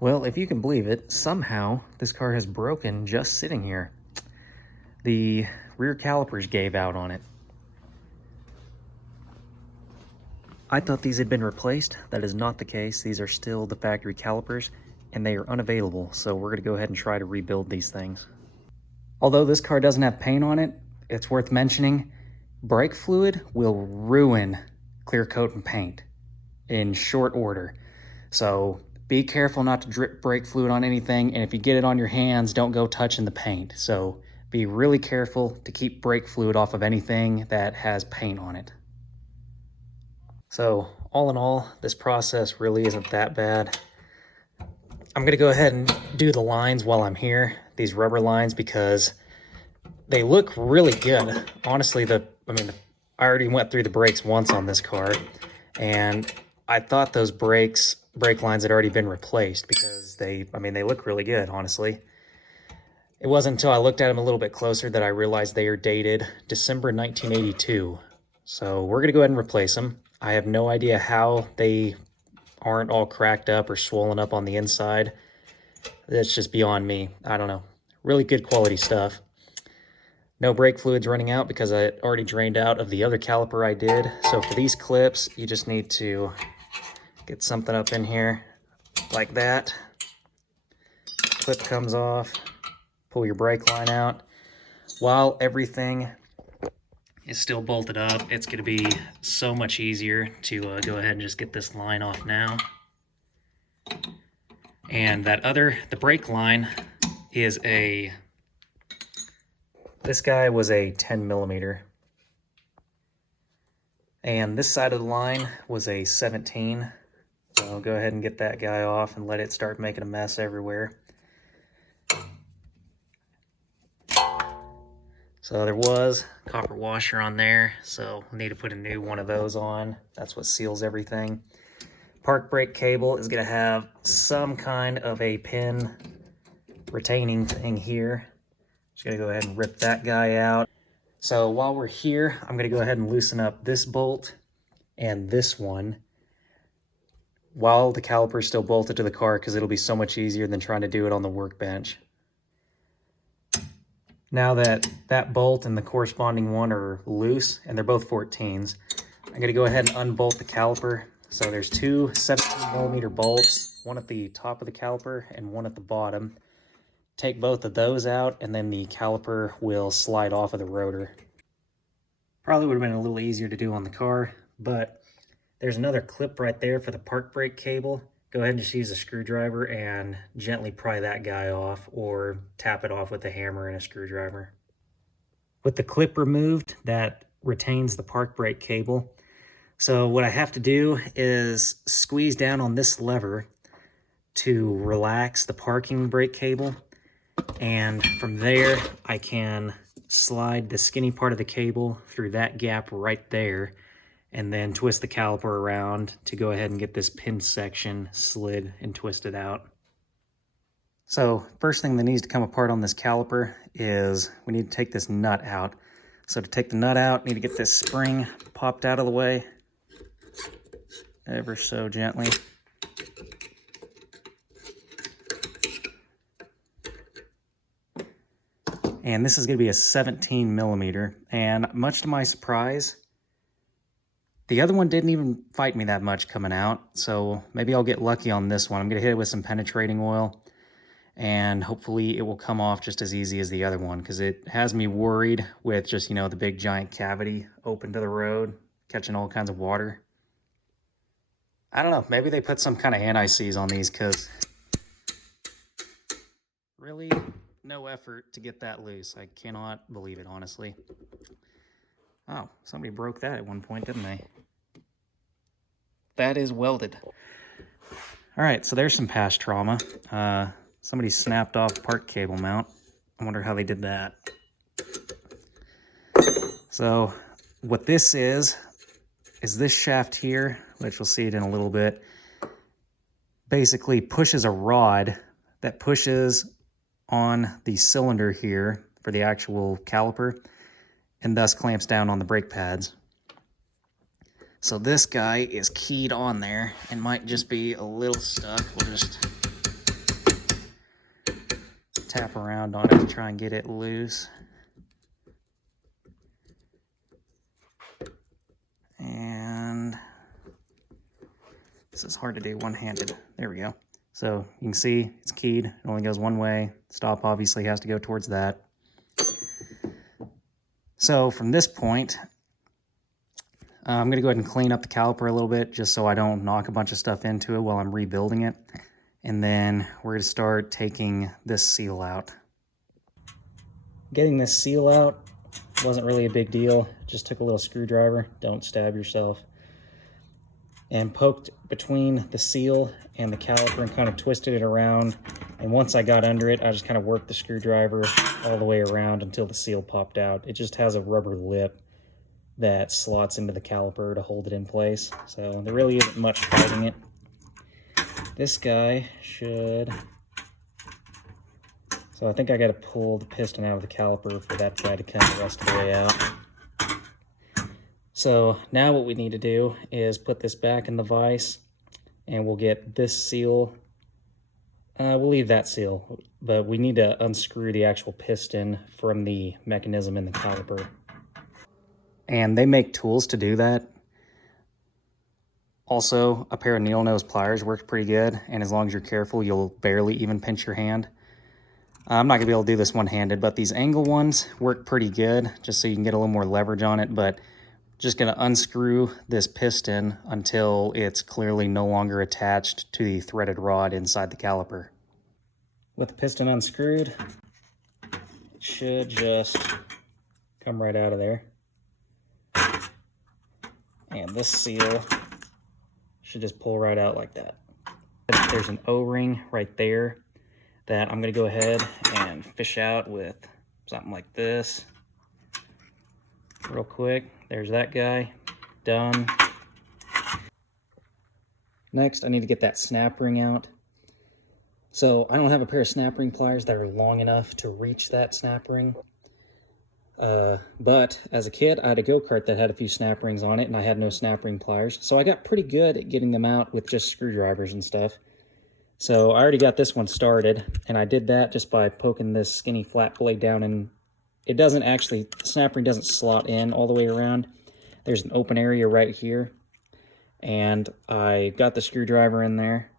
Well, if you can believe it, somehow this car has broken just sitting here. The rear calipers gave out on it. I thought these had been replaced. That is not the case. These are still the factory calipers, and they are unavailable, so we're going to go ahead and try to rebuild these things. Although this car doesn't have paint on it, it's worth mentioning, brake fluid will ruin clear coat and paint in short order. So be careful not to drip brake fluid on anything, and if you get it on your hands, don't go touching the paint. So be really careful to keep brake fluid off of anything that has paint on it. So all in all, this process really isn't that bad. I'm gonna go ahead and do the lines while I'm here, these rubber lines, because they look really good. Honestly, I already went through the brakes once on this car, and I thought those brake lines had already been replaced because they look really good, honestly. It wasn't until I looked at them a little bit closer that I realized they are dated December 1982. So we're gonna go ahead and replace them. I have no idea how they aren't all cracked up or swollen up on the inside. That's just beyond me. I don't know. Really good quality stuff. No brake fluids running out because I already drained out of the other caliper I did. So for these clips, you just need to get something up in here like that. Clip comes off, pull your brake line out. While everything is still bolted up, it's going to be so much easier to go ahead and just get this line off now. And the brake line is this guy was a 10 millimeter. And this side of the line was a 17. So I'll go ahead and get that guy off and let it start making a mess everywhere. So there was a copper washer on there, so we need to put a new one of those on. That's what seals everything. Park brake cable is going to have some kind of a pin retaining thing here. Just going to go ahead and rip that guy out. So while we're here, I'm going to go ahead and loosen up this bolt and this one while the caliper is still bolted to the car, because it'll be so much easier than trying to do it on the workbench. Now that that bolt and the corresponding one are loose, and they're both 14s, I'm going to go ahead and unbolt the caliper. So there's two 17 millimeter bolts, one at the top of the caliper and one at the bottom. Take both of those out, and then the caliper will slide off of the rotor. Probably would have been a little easier to do on the car, but there's another clip right there for the park brake cable. Go ahead and just use a screwdriver and gently pry that guy off, or tap it off with a hammer and a screwdriver. With the clip removed, that retains the park brake cable. So what I have to do is squeeze down on this lever to relax the parking brake cable. And from there, I can slide the skinny part of the cable through that gap right there, and then twist the caliper around to go ahead and get this pin section slid and twisted out. So first thing that needs to come apart on this caliper is we need to take this nut out. So to take the nut out, need to get this spring popped out of the way, ever so gently. And this is going to be a 17 millimeter, and much to my surprise, the other one didn't even fight me that much coming out, so maybe I'll get lucky on this one. I'm going to hit it with some penetrating oil, and hopefully it will come off just as easy as the other one, because it has me worried with just, you know, the big giant cavity open to the road, catching all kinds of water. I don't know, maybe they put some kind of anti-seize on these, because really no effort to get that loose. I cannot believe it, honestly. Oh, somebody broke that at one point, didn't they? That is welded. All right, so there's some past trauma. Somebody snapped off part cable mount. I wonder how they did that. So what this is this shaft here, which we'll see it in a little bit, basically pushes a rod that pushes on the cylinder here for the actual caliper, and thus clamps down on the brake pads. So this guy is keyed on there and might just be a little stuck. We'll just tap around on it to try and get it loose. And this is hard to do one-handed. There we go. So you can see it's keyed. It only goes one way. Stop obviously has to go towards that. So from this point, I'm going to go ahead and clean up the caliper a little bit just so I don't knock a bunch of stuff into it while I'm rebuilding it. And then we're going to start taking this seal out. Getting this seal out wasn't really a big deal. Just took a little screwdriver, don't stab yourself, and poked between the seal and the caliper and kind of twisted it around. And once I got under it, I just kind of worked the screwdriver all the way around until the seal popped out. It just has a rubber lip that slots into the caliper to hold it in place. So there really isn't much fighting it. This guy should... So I think I got to pull the piston out of the caliper for that guy to come the rest of the way out. So now what we need to do is put this back in the vise, and we'll get this seal. We'll leave that seal, but we need to unscrew the actual piston from the mechanism in the caliper. And they make tools to do that. Also, a pair of needle nose pliers works pretty good, and as long as you're careful, you'll barely even pinch your hand. I'm not going to be able to do this one-handed, but these angle ones work pretty good, just so you can get a little more leverage on it. But just going to unscrew this piston until it's clearly no longer attached to the threaded rod inside the caliper. With the piston unscrewed, it should just come right out of there. And this seal should just pull right out like that. There's an O-ring right there that I'm going to go ahead and fish out with something like this. Real quick, there's that guy, done. Next, I need to get that snap ring out. So I don't have a pair of snap ring pliers that are long enough to reach that snap ring. But as a kid, I had a go-kart that had a few snap rings on it, and I had no snap ring pliers. So I got pretty good at getting them out with just screwdrivers and stuff. So I already got this one started, and I did that just by poking this skinny flat blade down, and it doesn't actually, the snap ring doesn't slot in all the way around. There's an open area right here, and I got the screwdriver in there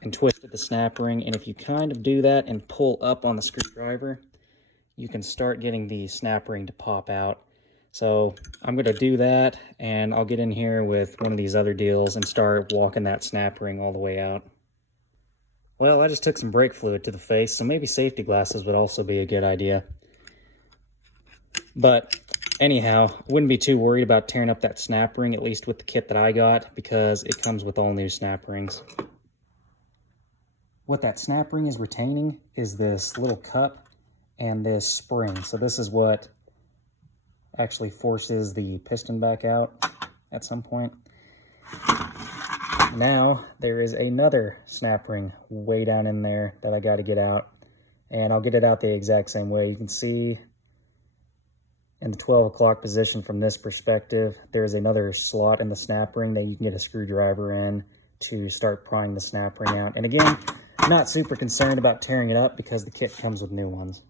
and twisted the snap ring, and if you kind of do that and pull up on the screwdriver, you can start getting the snap ring to pop out. So I'm going to do that, and I'll get in here with one of these other deals and start walking that snap ring all the way out. Well, I just took some brake fluid to the face, so maybe safety glasses would also be a good idea. But anyhow, I wouldn't be too worried about tearing up that snap ring, at least with the kit that I got, because it comes with all new snap rings. What that snap ring is retaining is this little cup and this spring. So this is what actually forces the piston back out at some point. Now there is another snap ring way down in there that I got to get out, and I'll get it out the exact same way. You can see in the 12 o'clock position from this perspective, there's another slot in the snap ring that you can get a screwdriver in to start prying the snap ring out. And again, I'm not super concerned about tearing it up because the kit comes with new ones.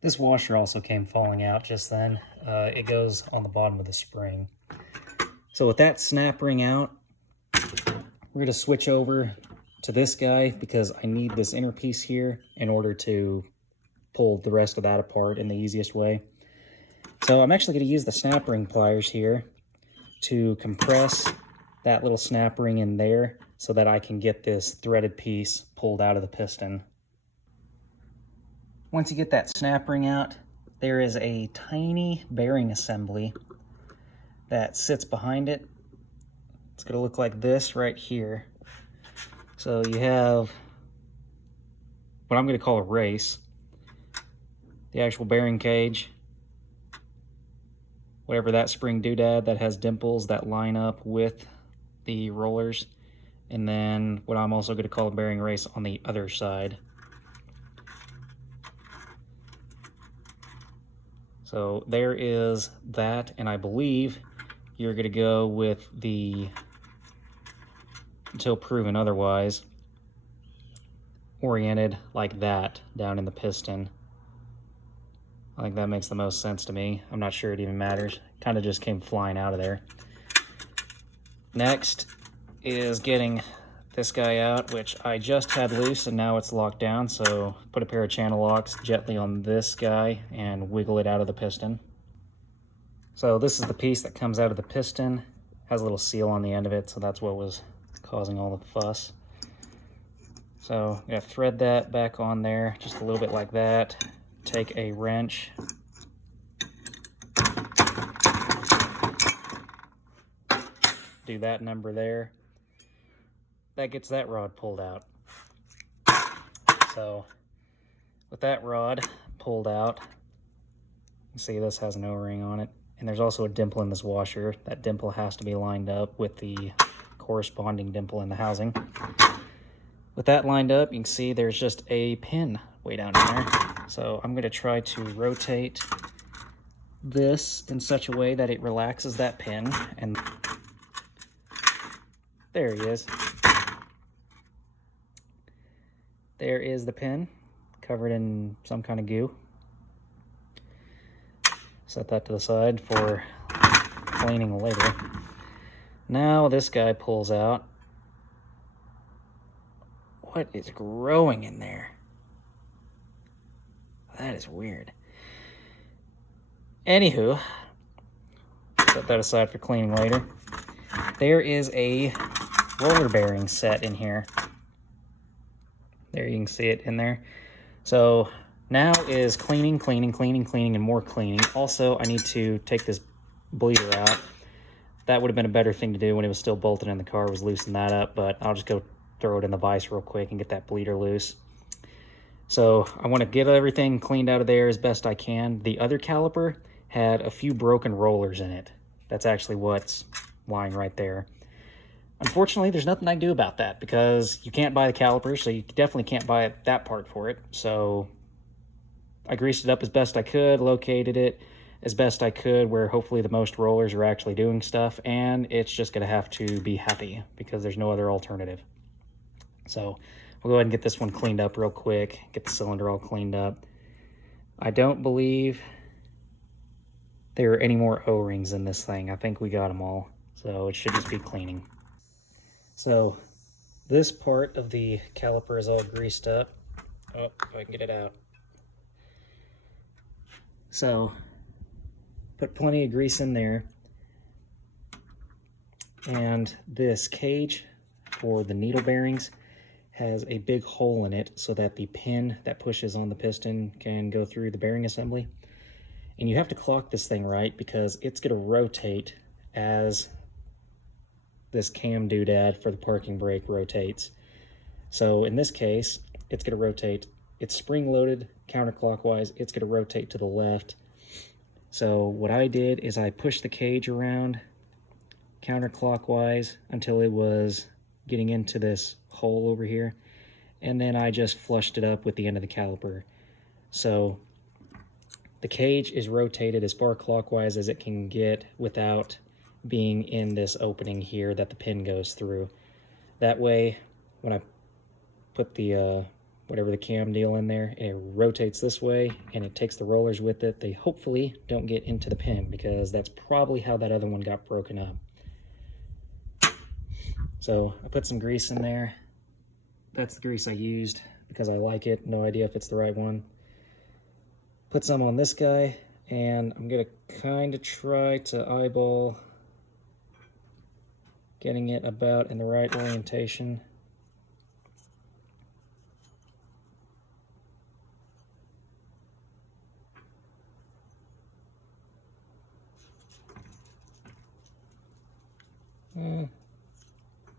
This washer also came falling out just then. It goes on the bottom of the spring. So with that snap ring out, we're going to switch over to this guy because I need this inner piece here in order to pull the rest of that apart in the easiest way. So I'm actually going to use the snap ring pliers here to compress that little snap ring in there so that I can get this threaded piece pulled out of the piston. Once you get that snap ring out, there is a tiny bearing assembly that sits behind it. It's going to look like this right here. So you have what I'm going to call a race, the actual bearing cage, whatever that spring doodad that has dimples that line up with the rollers, and then what I'm also going to call a bearing race on the other side. So there is that, and I believe you're going to go with the, until proven otherwise, oriented like that down in the piston. I think that makes the most sense to me. I'm not sure it even matters. Kind of just came flying out of there. Next is getting this guy out, which I just had loose and now it's locked down. So put a pair of channel locks gently on this guy and wiggle it out of the piston. So this is the piece that comes out of the piston. Has a little seal on the end of it, so that's what was causing all the fuss. So I'm gonna thread that back on there just a little bit like that. Take a wrench, do that number there. That gets that rod pulled out. So with that rod pulled out, you see this has an O-ring on it, and there's also a dimple in this washer. That dimple has to be lined up with the corresponding dimple in the housing. With that lined up, you can see there's just a pin way down in there. So I'm going to try to rotate this in such a way that it relaxes that pin, and there he is. There is the pin, covered in some kind of goo. Set that to the side for cleaning later. Now this guy pulls out. What is growing in there? That is weird. Anywho, set that aside for cleaning later. There is a roller bearing set in here. There, you can see it in there. So now is cleaning, and more cleaning. Also, I need to take this bleeder out. That would have been a better thing to do when it was still bolted in the car, was loosen that up, but I'll just go throw it in the vise real quick and get that bleeder loose. So I want to get everything cleaned out of there as best I can. The other caliper had a few broken rollers in it. That's actually what's lying right there. Unfortunately, there's nothing I can do about that because you can't buy the calipers, so you definitely can't buy that part for it. So I greased it up as best I could, located it as best I could where hopefully the most rollers are actually doing stuff, and it's just going to have to be happy because there's no other alternative. So we'll go ahead and get this one cleaned up real quick, get the cylinder all cleaned up. I don't believe there are any more O-rings in this thing. I think we got them all, so it should just be cleaning. So this part of the caliper is all greased up. Oh, if I can get it out. So put plenty of grease in there. And this cage for the needle bearings has a big hole in it so that the pin that pushes on the piston can go through the bearing assembly. And you have to clock this thing right because it's going to rotate as this cam doodad for the parking brake rotates. So in this case, it's going to rotate. It's spring-loaded counterclockwise. It's going to rotate to the left. So what I did is I pushed the cage around counterclockwise until it was getting into this hole over here, and then I just flushed it up with the end of the caliper. So the cage is rotated as far clockwise as it can get without being in this opening here that the pin goes through. That way, when I put the whatever the cam deal in there, it rotates this way and it takes the rollers with it. They hopefully don't get into the pin because that's probably how that other one got broken up. So I put some grease in there. That's the grease I used because I like it. No idea if it's the right one. Put some on this guy, and I'm gonna kind of try to eyeball getting it about in the right orientation.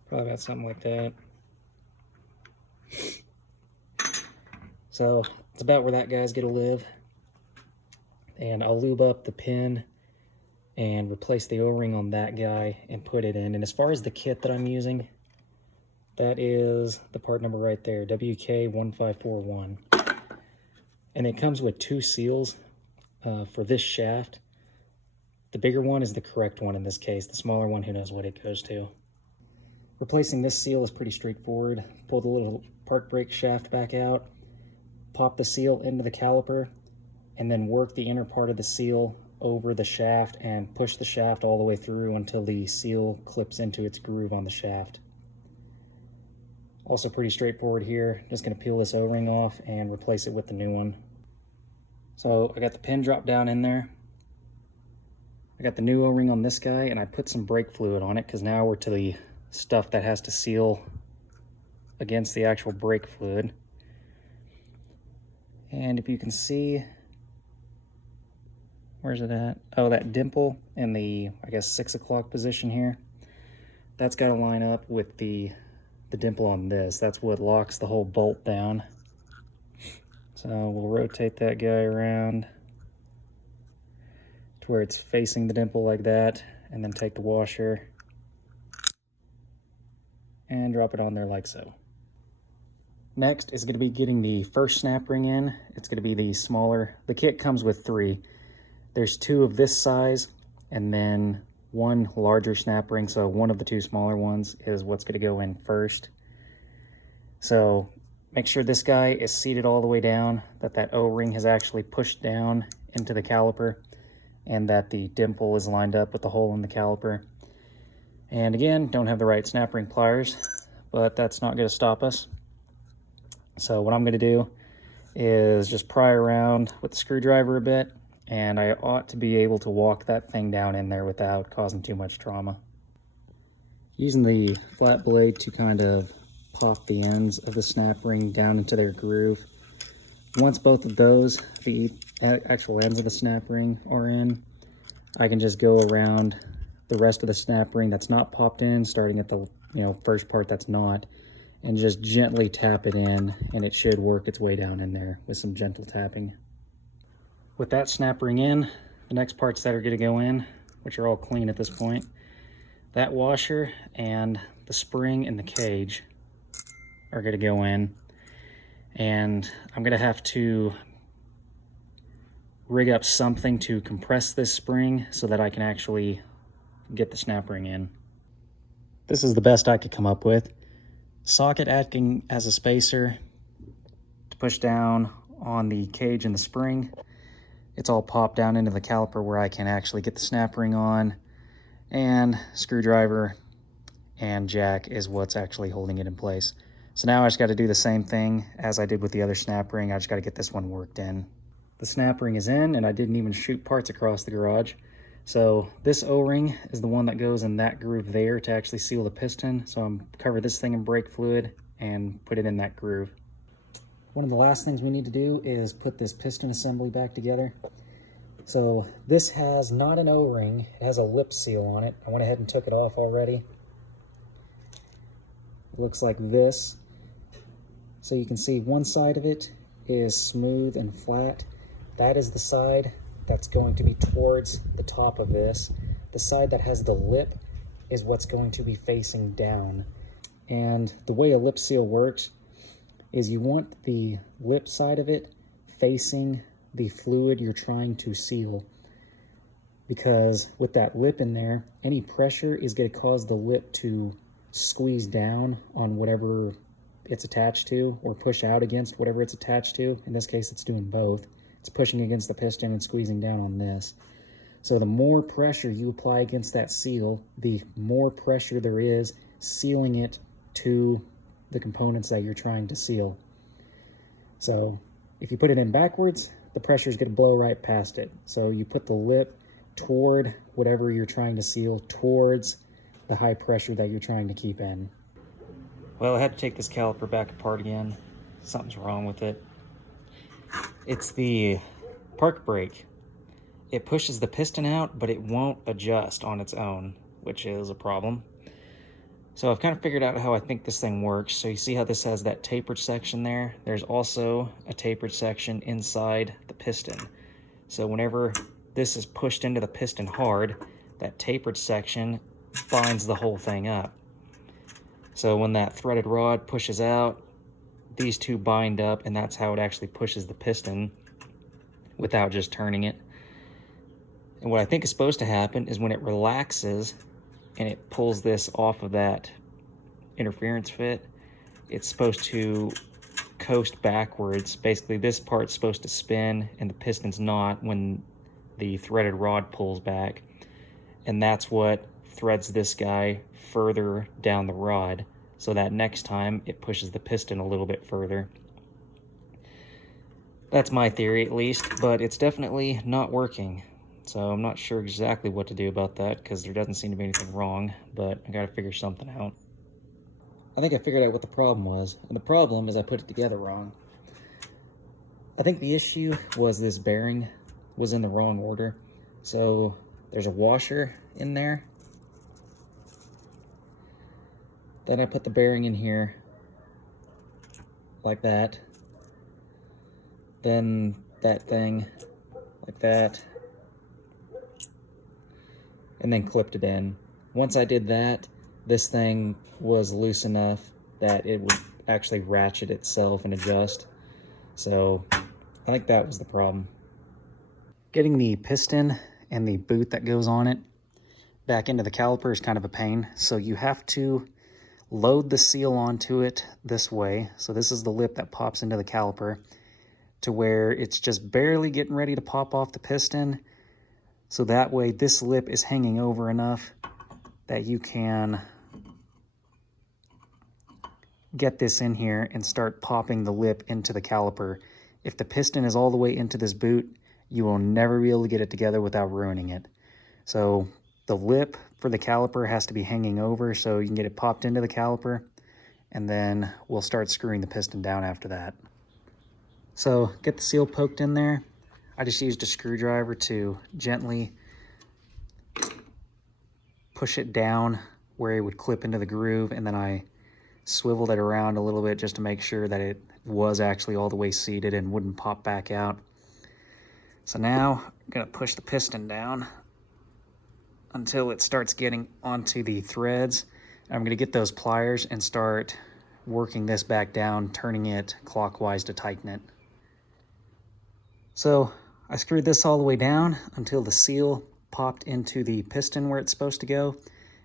Probably about something like that. So it's about where that guy's gonna live. And I'll lube up the pin and replace the O-ring on that guy and put it in. And as far as the kit that I'm using, that is the part number right there, WK1541. And it comes with 2 seals for this shaft. The bigger one is the correct one in this case. The smaller one, who knows what it goes to. Replacing this seal is pretty straightforward. Pull the little park brake shaft back out, pop the seal into the caliper, and then work the inner part of the seal over the shaft and push the shaft all the way through until the seal clips into its groove on the shaft. Also pretty straightforward here. Just going to peel this O-ring off and replace it with the new one. So I got the pin drop down in there. I got the new O-ring on this guy, and I put some brake fluid on it because now we're to the stuff that has to seal against the actual brake fluid. And if you can see, where's it at? Oh, that dimple in the, I guess, 6 o'clock position here. That's got to line up with the dimple on this. That's what locks the whole bolt down. So we'll rotate that guy around to where it's facing the dimple like that, and then take the washer and drop it on there like so. Next is going to be getting the first snap ring in. It's going to be the smaller. The kit comes with 3. There's 2 of this size and then 1 larger snap ring. So one of the 2 smaller ones is what's going to go in first. So make sure this guy is seated all the way down, that O-ring has actually pushed down into the caliper, and that the dimple is lined up with the hole in the caliper. And again, don't have the right snap ring pliers, but that's not going to stop us. So what I'm going to do is just pry around with the screwdriver a bit, and I ought to be able to walk that thing down in there without causing too much trauma. Using the flat blade to kind of pop the ends of the snap ring down into their groove. Once both of those, the actual ends of the snap ring are in, I can just go around the rest of the snap ring that's not popped in, starting at the first part that's not, and just gently tap it in, and it should work its way down in there with some gentle tapping. With that snap ring in, the next parts that are going to go in, which are all clean at this point, that washer and the spring and the cage are going to go in, and I'm going to have to rig up something to compress this spring so that I can actually get the snap ring in. This is the best I could come up with. Socket acting as a spacer to push down on the cage and the spring. It's all popped down into the caliper where I can actually get the snap ring on, and screwdriver and jack is what's actually holding it in place. So now I just got to do the same thing as I did with the other snap ring. I just got to get this one worked in. The snap ring is in, and I didn't even shoot parts across the garage. So this O-ring is the one that goes in that groove there to actually seal the piston. So I'm cover this thing in brake fluid and put it in that groove. One of the last things we need to do is put this piston assembly back together. So this has not an O-ring, it has a lip seal on it. I went ahead and took it off already. It looks like this. So you can see one side of it is smooth and flat. That is the side that's going to be towards the top of this. The side that has the lip is what's going to be facing down. And the way a lip seal works is you want the lip side of it facing the fluid you're trying to seal, because with that lip in there, any pressure is going to cause the lip to squeeze down on whatever it's attached to, or push out against whatever it's attached to. In this case, it's doing both. It's pushing against the piston and squeezing down on this. So the more pressure you apply against that seal, the more pressure there is sealing it to the components that you're trying to seal. So if you put it in backwards, the pressure is going to blow right past it. So you put the lip toward whatever you're trying to seal, towards the high pressure that you're trying to keep in. Well, I had to take this caliper back apart again. Something's wrong with it. It's the park brake. It pushes the piston out, but it won't adjust on its own, which is a problem. So I've kind of figured out how I think this thing works. So you see how this has that tapered section there? There's also a tapered section inside the piston. So whenever this is pushed into the piston hard, that tapered section binds the whole thing up. So when that threaded rod pushes out, these two bind up, and that's how it actually pushes the piston without just turning it. And what I think is supposed to happen is when it relaxes and it pulls this off of that interference fit. It's supposed to coast backwards. Basically, this part's supposed to spin and the piston's not when the threaded rod pulls back. And that's what threads this guy further down the rod, so that next time it pushes the piston a little bit further. That's my theory at least, but it's definitely not working. So I'm not sure exactly what to do about that because there doesn't seem to be anything wrong, but I gotta figure something out. I think I figured out what the problem was, and the problem is I put it together wrong. I think the issue was this bearing was in the wrong order. So there's a washer in there. Then I put the bearing in here like that. Then that thing like that. And then clipped it in. Once I did that, this thing was loose enough that it would actually ratchet itself and adjust. So I think that was the problem. Getting the piston and the boot that goes on it back into the caliper is kind of a pain. So you have to load the seal onto it this way. So this is the lip that pops into the caliper to where it's just barely getting ready to pop off the piston. So that way this lip is hanging over enough that you can get this in here and start popping the lip into the caliper. If the piston is all the way into this boot, you will never be able to get it together without ruining it. So the lip for the caliper has to be hanging over so you can get it popped into the caliper, and then we'll start screwing the piston down after that. So get the seal poked in there. I just used a screwdriver to gently push it down where it would clip into the groove, and then I swiveled it around a little bit just to make sure that it was actually all the way seated and wouldn't pop back out. So now I'm gonna push the piston down until it starts getting onto the threads. I'm gonna get those pliers and start working this back down, turning it clockwise to tighten it. So I screwed this all the way down until the seal popped into the piston where it's supposed to go.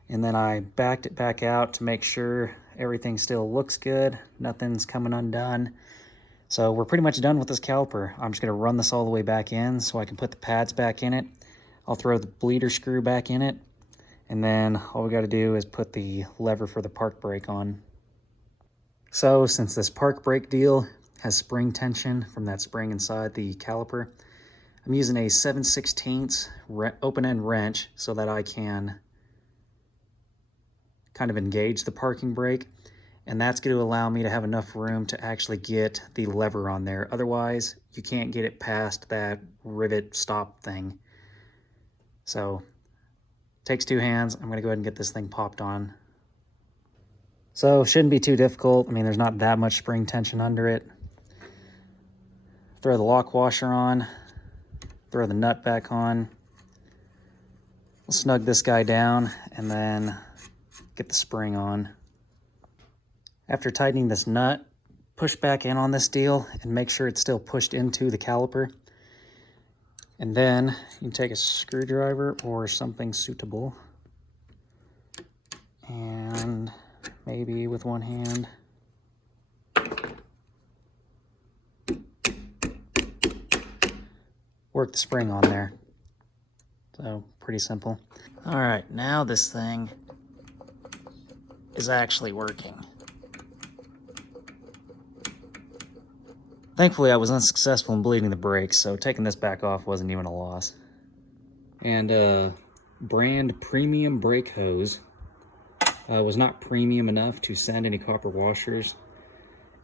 And then I backed it back out to make sure everything still looks good, nothing's coming undone. So we're pretty much done with this caliper. I'm just gonna run this all the way back in so I can put the pads back in it. I'll throw the bleeder screw back in it, and then all we gotta do is put the lever for the park brake on. So since this park brake deal has spring tension from that spring inside the caliper, I'm using a 7/16 open-end wrench so that I can kind of engage the parking brake, and that's going to allow me to have enough room to actually get the lever on there. Otherwise, you can't get it past that rivet stop thing. So, takes two hands. I'm going to go ahead and get this thing popped on. So, shouldn't be too difficult. I mean, there's not that much spring tension under it. Throw the lock washer on. Throw the nut back on. We'll snug this guy down and then get the spring on. After tightening this nut, push back in on this deal and make sure it's still pushed into the caliper. And then you can take a screwdriver or something suitable, and maybe with one hand work the spring on there. So pretty simple. All right, now this thing is actually working. Thankfully, I was unsuccessful in bleeding the brakes, so taking this back off wasn't even a loss. And brand premium brake hose was not premium enough to send any copper washers.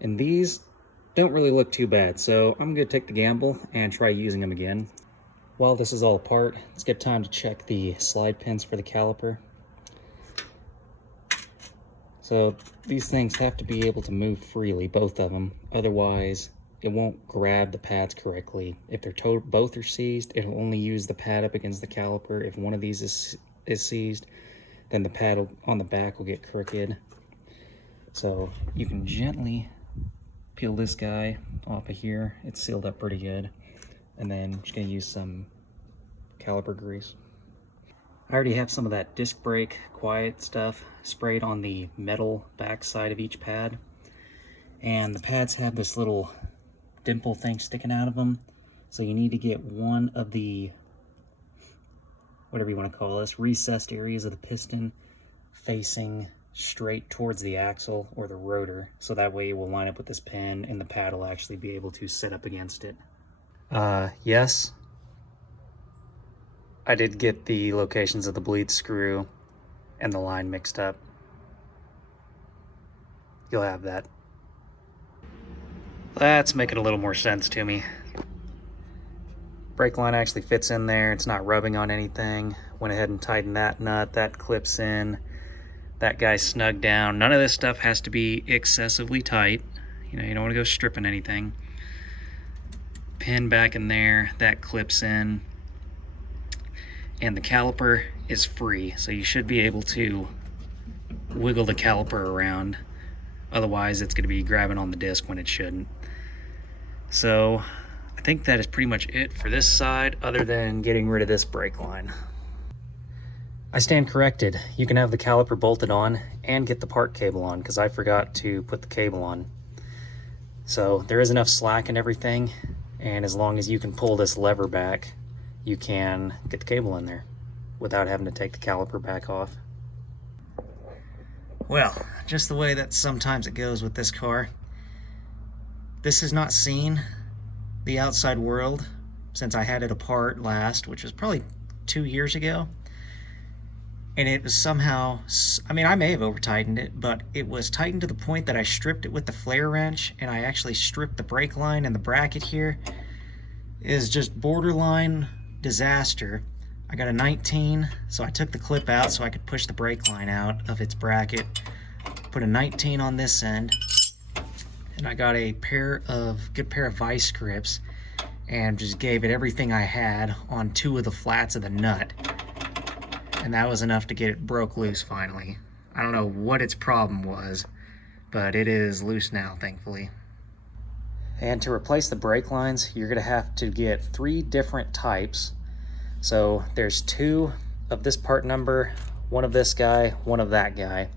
And these don't really look too bad, so I'm gonna take the gamble and try using them again. While this is all apart, let's get time to check the slide pins for the caliper. So these things have to be able to move freely, both of them, otherwise it won't grab the pads correctly. If they're both are seized, it'll only use the pad up against the caliper. If one of these is seized, then the pad on the back will get crooked. So you can gently peel this guy off of here. It's sealed up pretty good. And then I'm just gonna use some caliper grease. I already have some of that disc brake quiet stuff sprayed on the metal back side of each pad. And the pads have this little dimple thing sticking out of them. So you need to get one of the, whatever you want to call this, recessed areas of the piston facing straight towards the axle or the rotor. So that way it will line up with this pin and the pad will actually be able to sit up against it. Yes. I did get the locations of the bleed screw and the line mixed up. You'll have that. That's making a little more sense to me. Brake line actually fits in there. It's not rubbing on anything. Went ahead and tightened that nut. That clips in. That guy's snug down. None of this stuff has to be excessively tight. You know, you don't want to go stripping anything. Pin back in there. That clips in. And the caliper is free, so you should be able to wiggle the caliper around. Otherwise, it's going to be grabbing on the disc when it shouldn't. So I think that is pretty much it for this side, other than getting rid of this brake line. I stand corrected. You can have the caliper bolted on and get the part cable on, because I forgot to put the cable on. So there is enough slack and everything, and as long as you can pull this lever back, you can get the cable in there without having to take the caliper back off. Well, just the way that sometimes it goes with this car. This has not seen the outside world since I had it apart last, which was probably 2 years ago. And it was somehow, I mean, I may have over-tightened it, but it was tightened to the point that I stripped it with the flare wrench, and I actually stripped the brake line and the bracket here. It is just borderline disaster. I got a 19, so I took the clip out so I could push the brake line out of its bracket. Put a 19 on this end, and I got a good pair of vice grips and just gave it everything I had on 2 of the flats of the nut. And that was enough to get it broke loose finally. I don't know what its problem was, but it is loose now, thankfully. And to replace the brake lines, you're gonna have to get 3 different types. So there's 2 of this part number, 1 of this guy, 1 of that guy.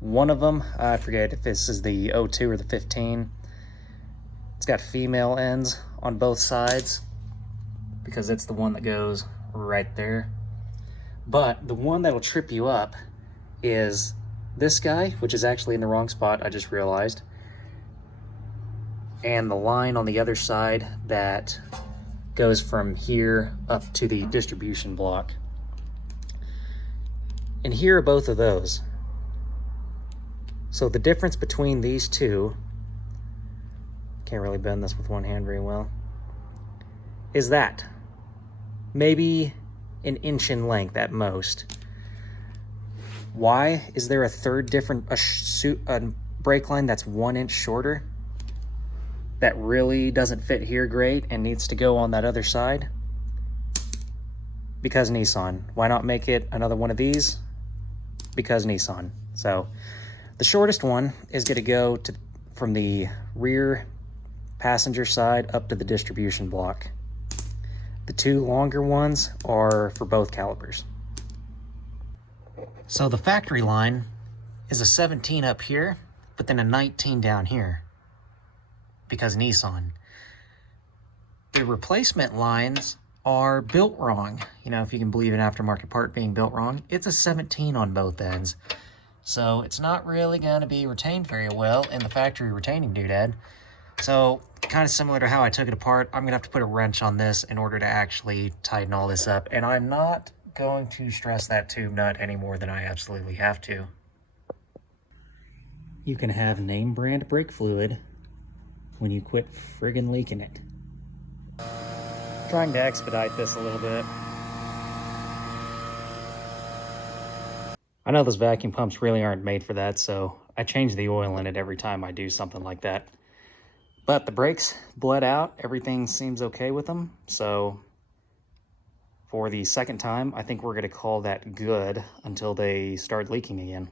One of them, I forget if this is the 02 or the 15. It's got female ends on both sides because it's the one that goes right there. But the one that'll trip you up is this guy, which is actually in the wrong spot, I just realized. And the line on the other side that goes from here up to the distribution block. And here are both of those. So the difference between these two, can't really bend this with one hand very well, is that. Maybe an inch in length at most. Why is there a third different brake line that's 1 inch shorter that really doesn't fit here great and needs to go on that other side? Because Nissan. Why not make it another one of these? Because Nissan. So the shortest one is going to go from the rear passenger side up to the distribution block. The 2 longer ones are for both calipers. So the factory line is a 17 up here, but then a 19 down here, because Nissan. The replacement lines are built wrong. You know, if you can believe an aftermarket part being built wrong, it's a 17 on both ends. So it's not really going to be retained very well in the factory retaining doodad. So kind of similar to how I took it apart, I'm going to have to put a wrench on this in order to actually tighten all this up. And I'm not going to stress that tube nut any more than I absolutely have to. You can have name brand brake fluid when you quit friggin' leaking it. Trying to expedite this a little bit. I know those vacuum pumps really aren't made for that, so I change the oil in it every time I do something like that. But the brakes bled out, everything seems okay with them, so for the second time, I think we're going to call that good until they start leaking again.